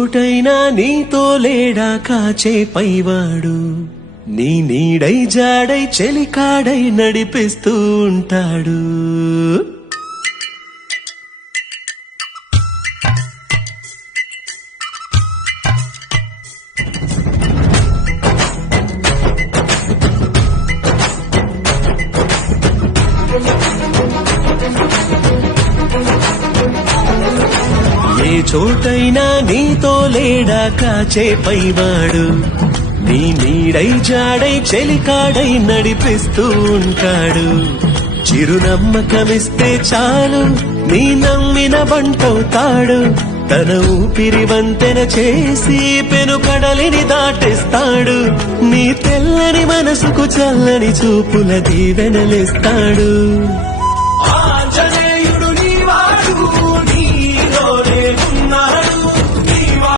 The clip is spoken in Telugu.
చోటైనా నీతో లేడా కాచే పైవాడు, నీ నీడై జాడై చెలికాడై నడిపిస్తూ ఉంటాడు. ఏ చోటైనా నీతో లేడా కాచే పైవాడు, నీ నీడై జాడై చెలికాడై నడిపిస్తూ ఉంటాడు. చిరునమ్మకమిస్తే చాలు నీ నమ్మిన బంటవుతాడు. తన ఊపిరి వంతెన చేసి పెను కడలిని దాటిస్తాడు. నీ తెల్లని మనసుకు చల్లని చూపుల దీవెనలిస్తాడు.